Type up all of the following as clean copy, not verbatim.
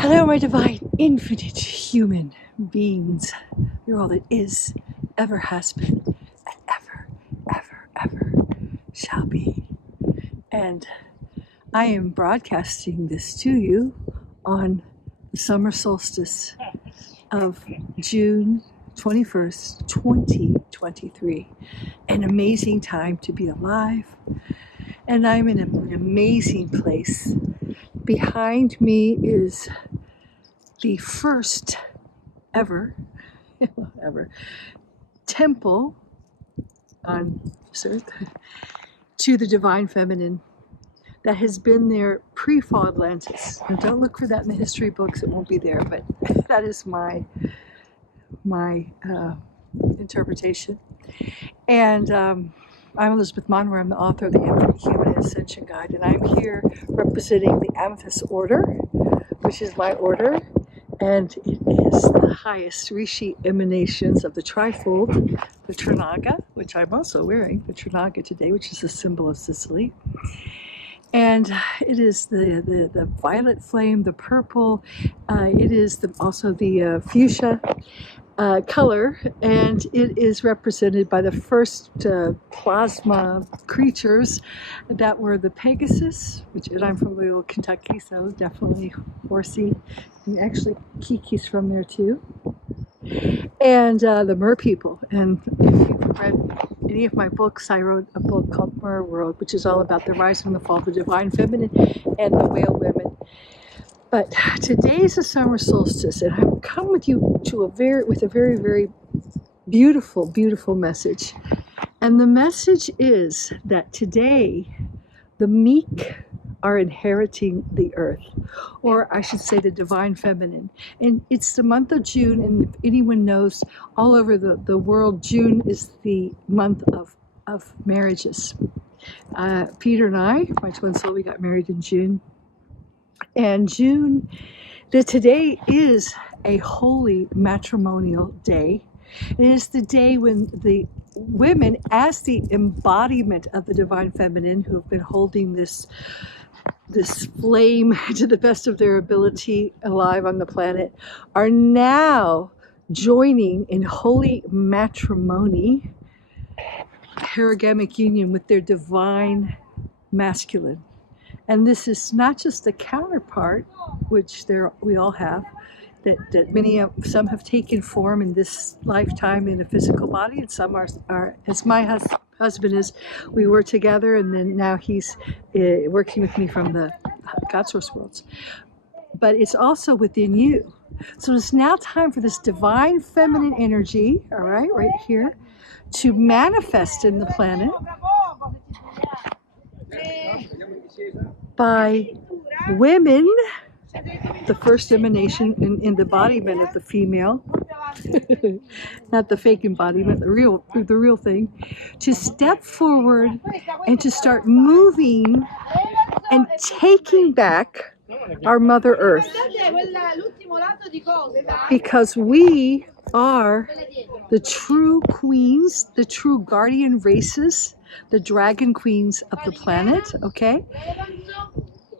Hello, my divine, infinite human beings. You're all that is, ever has been, and ever shall be. And I am broadcasting this to you on the summer solstice of June 21st, 2023. An amazing time to be alive. And I'm in an amazing place. Behind me is the first ever temple on this earth to the divine feminine that has been there pre-fall Atlantis. And don't look for that in the history books, it won't be there, but that is my interpretation. And I'm Elizabeth Monroe. I'm the author of the Infinite Human Ascension Guide, and I'm here representing the Amethyst Order, which is my order. And it is the highest Rishi emanations of the trifold, the Trinaga, which I'm also wearing, the Trinaga today, which is a symbol of Sicily. And it is the violet flame, the purple, it is also the fuchsia color, and it is represented by the first plasma creatures that were the Pegasus, and I'm from Louisville, Kentucky, so definitely horsey, and actually Kiki's from there too, and the Mer people. And if you've read any of my books, I wrote a book called Mer World, which is all about the rise and the fall of the divine feminine and the whale women. But today is the summer solstice, and I've come with you to with a very beautiful message. And the message is that today the meek are inheriting the earth, or I should say the divine feminine. And it's the month of June, and if anyone knows, all over the world, June is the month of marriages. Peter and I, my twin soul, we got married in June. And today is a holy matrimonial day. It is the day when the women, as the embodiment of the divine feminine, who have been holding this flame to the best of their ability alive on the planet, are now joining in holy matrimony, herogamic union with their divine masculine. And this is not just the counterpart, which we all have, that some have taken form in this lifetime in a physical body, and some are as my husband is. We were together, and then now he's working with me from the God Source worlds. But it's also within you. So it's now time for this divine feminine energy, all right here, to manifest in the planet by women, the first emanation in the embodiment of the female, not the fake embodiment, the real thing, to step forward and to start moving and taking back our Mother Earth, because we are the true queens, the true guardian races, the dragon queens of the planet, okay?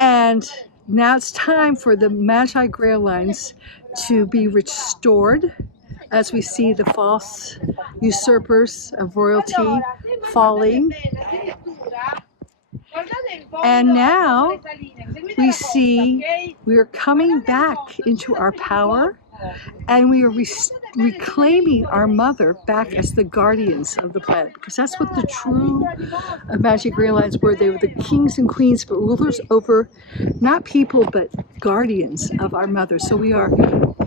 And now it's time for the Magi Grail lines to be restored, as we see the false usurpers of royalty falling. And now we see we are coming back into our power, and we are reclaiming our mother back as the guardians of the planet, because that's what the true Magic Grail lines were. They were the kings and queens, but rulers over not people, but guardians of our mother. So we are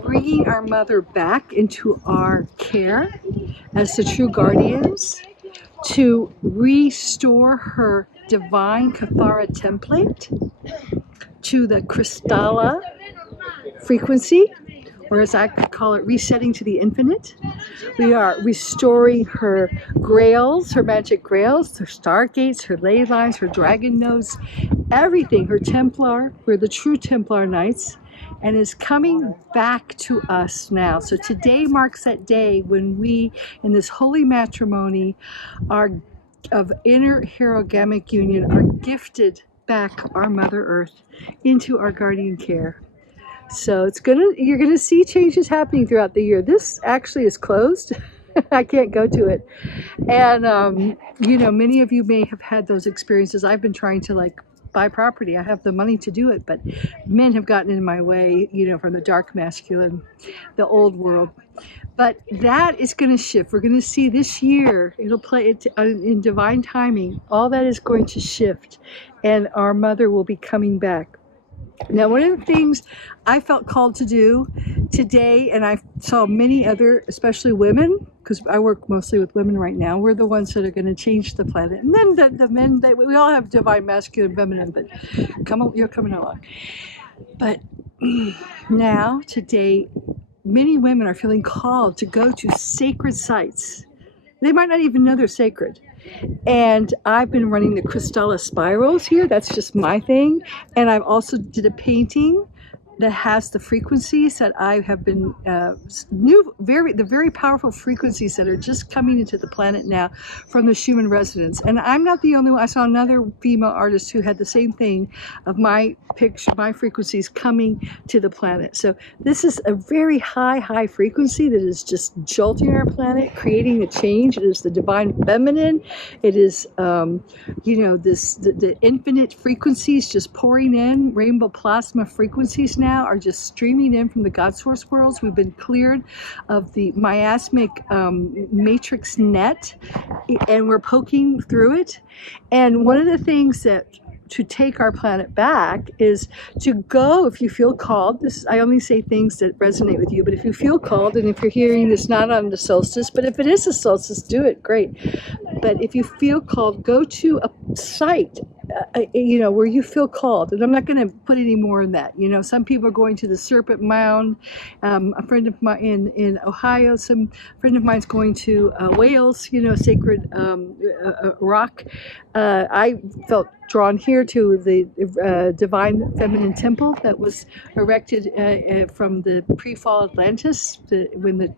bringing our mother back into our care as the true guardians to restore her divine Kathara template to the Krystala frequency, or as I could call it, resetting to the infinite. We are restoring her grails, her magic grails, her stargates, her ley lines, her dragon nodes, everything, her Templar. We're the true Templar Knights, and is coming back to us now. So today marks that day when we, in this holy matrimony, are of inner herogamic union, are gifted back our Mother Earth into our guardian care. So you're gonna see changes happening throughout the year. This actually is closed. I can't go to it. And, you know, many of you may have had those experiences. I've been trying to like buy property. I have the money to do it, but men have gotten in my way, you know, from the dark masculine, the old world. But that is going to shift. We're going to see this year, it'll play it in divine timing. All that is going to shift, and our mother will be coming back. Now, one of the things I felt called to do today, and I saw many other, especially women, because I work mostly with women right now, we're the ones that are going to change the planet. And then the men, we all have divine masculine, feminine, but you're coming along. But now, today, many women are feeling called to go to sacred sites. They might not even know they're sacred. And I've been running the Krystala spirals here. That's just my thing. And I've also did a painting that has the frequencies that I have been the very powerful frequencies that are just coming into the planet now from the Schumann resonance. And I'm not the only one. I saw another female artist who had the same thing of my frequencies coming to the planet. So this is a very high frequency that is just jolting our planet, creating a change. It is the divine feminine. It is, you know, the infinite frequencies just pouring in. Rainbow plasma frequencies now are just streaming in from the God source worlds. We've been cleared of the miasmic matrix net, and we're poking through it. And one of the things that to take our planet back is to go, if you feel called. I only say things that resonate with you, but if you feel called, and if you're hearing this not on the solstice, but if it is a solstice, do it, great. But if you feel called, go to a site, you know, where you feel called. And I'm not going to put any more in that. You know, some people are going to the Serpent Mound. A friend of mine in Ohio, friend of mine's going to Wales, you know, sacred rock. I felt drawn here to the divine feminine temple that was erected from the pre-fall Atlantis, when the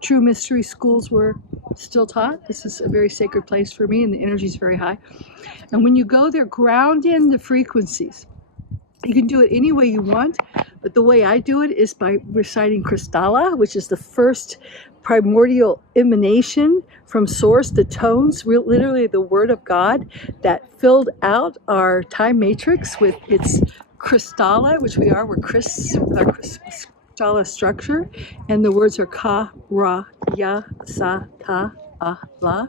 true mystery schools were still taught. This is a very sacred place for me, and the energy is very high. And when you go there, ground in the frequencies. You can do it any way you want, but the way I do it is by reciting Krystala, which is the first primordial emanation from source, the tones, literally the word of God that filled out our time matrix with its Krystala, which we're our Krystala structure, and the words are Ka, Ra, Ya, Sa, Ta, Ah, La.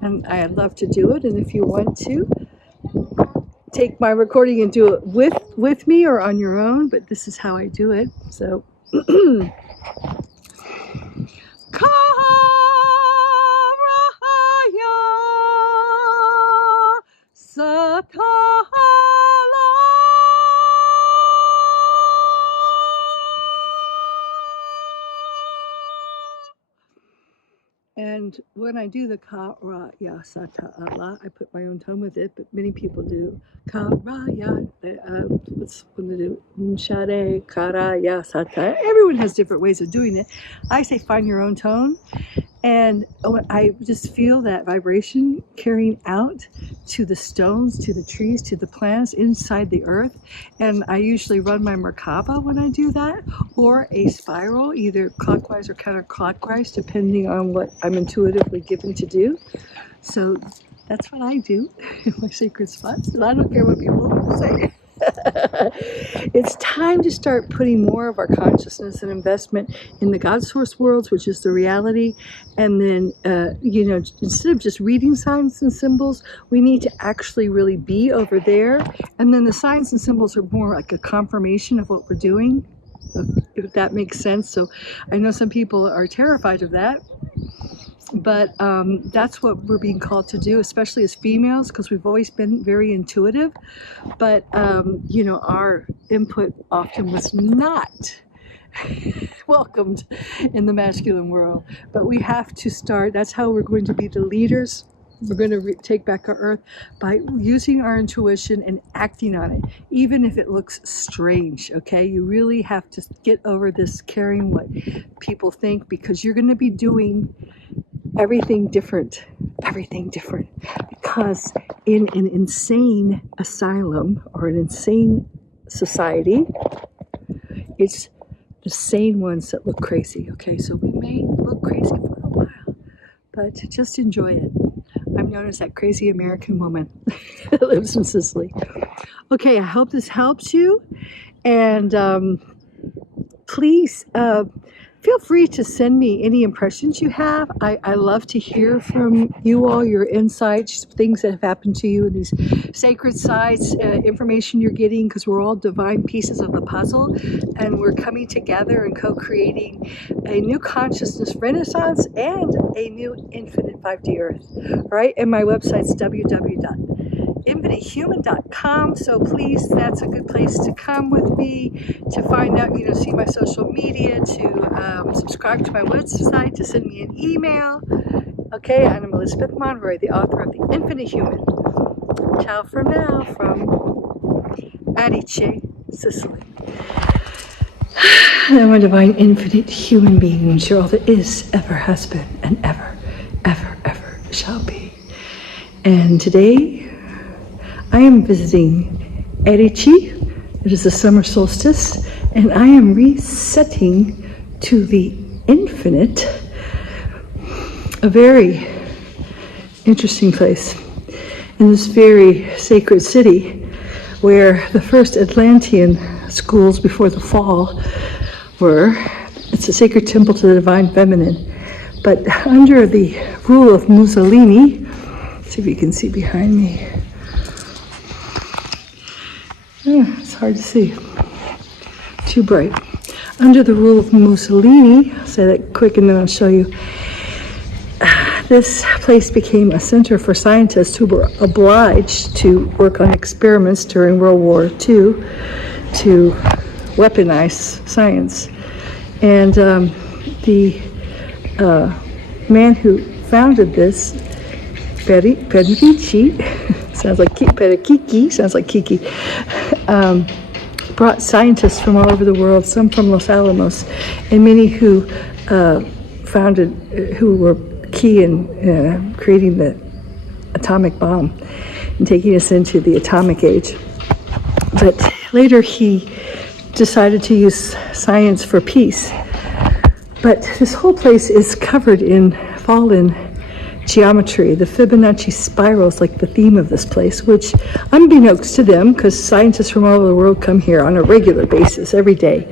And I'd love to do it, and if you want to, take my recording and do it with me or on your own, but this is how I do it. So and when I do the Ka Ra Ya Sa Ta Allah, I put my own tone with it, but many people do Ka Ra Ya. What's when they do Shade Ka Ra Ya Sa Ta? Everyone has different ways of doing it. I say find your own tone, and I just feel that vibration carrying out to the stones, to the trees, to the plants inside the earth. And I usually run my Merkaba when I do that, or a spiral, either clockwise or counterclockwise, depending on what I'm intuitively given to do. So that's what I do in my sacred spots, and I don't care what people say. It's time to start putting more of our consciousness and investment in the God source worlds, which is the reality. And then, you know, instead of just reading signs and symbols, we need to actually really be over there. And then the signs and symbols are more like a confirmation of what we're doing, if that makes sense. So I know some people are terrified of that. But that's what we're being called to do, especially as females, because we've always been very intuitive. But, you know, our input often was not welcomed in the masculine world. But we have to start. That's how we're going to be the leaders. We're going to take back our earth by using our intuition and acting on it, even if it looks strange, okay? You really have to get over this caring what people think, because you're going to be doing everything different, because in an insane asylum or an insane society, It's the sane ones that look crazy. Okay, so we may look crazy for a while, but just enjoy it. I'm known as that crazy American woman that lives in Sicily. Okay, I hope this helps you, and please feel free to send me any impressions you have. I love to hear from you all, your insights, things that have happened to you in these sacred sites, information you're getting, because we're all divine pieces of the puzzle, and we're coming together and co-creating a new consciousness renaissance and a new infinite 5D earth. All right, and my website's www.infinitehuman.com. So please, that's a good place to come with me to find out, see my social media, to subscribe to my website, to send me an email. Okay, I'm Elizabeth Monroy, the author of The Infinite Human. Ciao for now from Adige, Sicily. I'm a divine infinite human being, and sure all that is, ever has been, and ever, ever, ever shall be. And today, I am visiting Adige. It is the summer solstice, and I am resetting to the infinite, a very interesting place in this very sacred city where the first Atlantean schools before the fall were. It's a sacred temple to the divine feminine, but under the rule of Mussolini, see if you can see behind me. It's hard to see, too bright. Under the rule of Mussolini, I'll say that quick and then I'll show you, this place became a center for scientists who were obliged to work on experiments during World War II to weaponize science. And the man who founded this, Fibonacci, sounds like Kiki, brought scientists from all over the world, some from Los Alamos, and many who who were key in creating the atomic bomb and taking us into the atomic age. But later he decided to use science for peace. But this whole place is covered in fallen geometry. The Fibonacci spiral is like the theme of this place, which unbeknownst to them, because scientists from all over the world come here on a regular basis every day,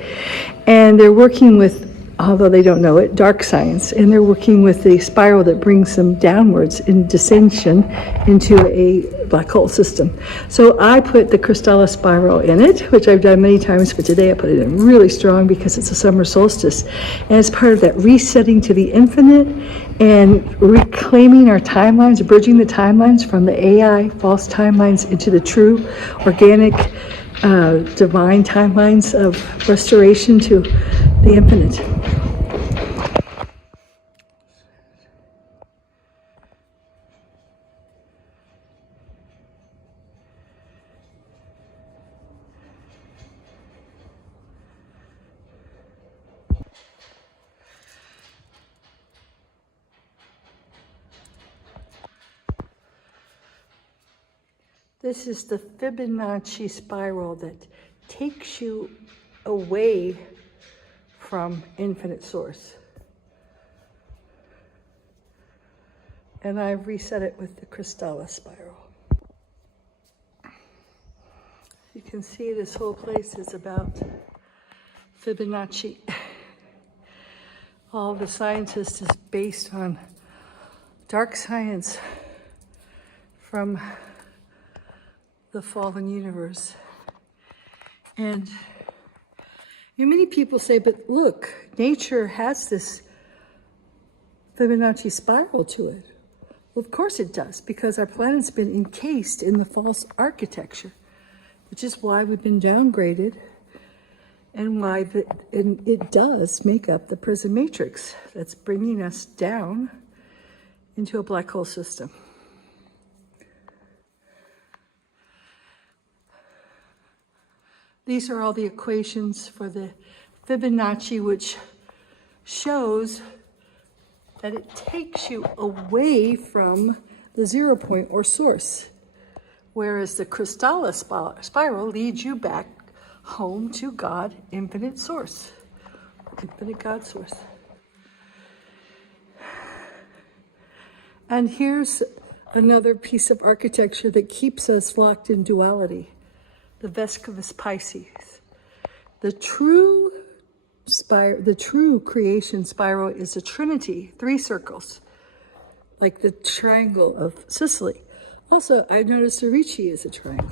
and they're working with, although they don't know it, dark science, and they're working with the spiral that brings them downwards in dissension into a black hole system. So I put the Krystala Spiral in it, which I've done many times, but today I put it in really strong because it's a summer solstice, and it's part of that resetting to the infinite and reclaiming our timelines, bridging the timelines from the AI false timelines into the true organic divine timelines of restoration to the infinite. This is the Fibonacci spiral that takes you away from infinite source. And I've reset it with the Krystala spiral. You can see this whole place is about Fibonacci. All the scientists is based on dark science from the fallen universe. And many people say, but look, nature has this Fibonacci spiral to it. Well, of course it does, because our planet's been encased in the false architecture, which is why we've been downgraded and why it does make up the prison matrix that's bringing us down into a black hole system. These are all the equations for the Fibonacci, which shows that it takes you away from the 0 point or source, whereas the Krystala spiral leads you back home to God, infinite source, infinite God source. And here's another piece of architecture that keeps us locked in duality, the Vescovus Pisces. The true creation spiral is a trinity, 3 circles, like the triangle of Sicily. Also, I noticed the Ricci is a triangle.